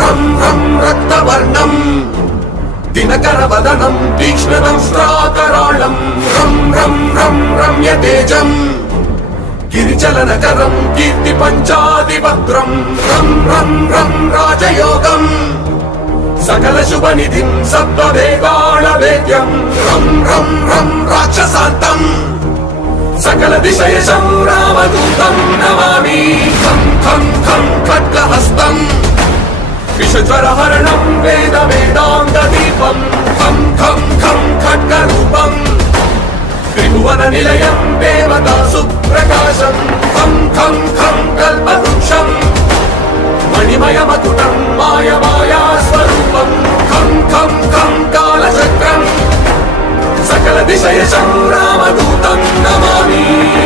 रं रं रक्तवर्णं दिनकरवदनं तीक्ष्णदंष्ट्राकराळं रं रं रं रम्यतेजं गिरिचलनकरं कीर्तिपञ्चादिवक्त्रं रं रं रं राजयोगं सकलशुभनिधिं सप्तवेदालवेद्यं रं रं रं राक्षसान्तं सकलदिशयशं रामदूतं नमामि खं खं खं खड्गहस्तं विषज्वरहरणं वेदवेदान्तदीपं खं खं खं खड्गरूपं त्रिभुवननिलयं देवतासुप्रकाशं खं खं खं कल्पवृक्षं मणिमयमकुटं मायमायास्वरूपं खं खं खं कालचक्रं सकलदिशयशं रामदूतं नमामि।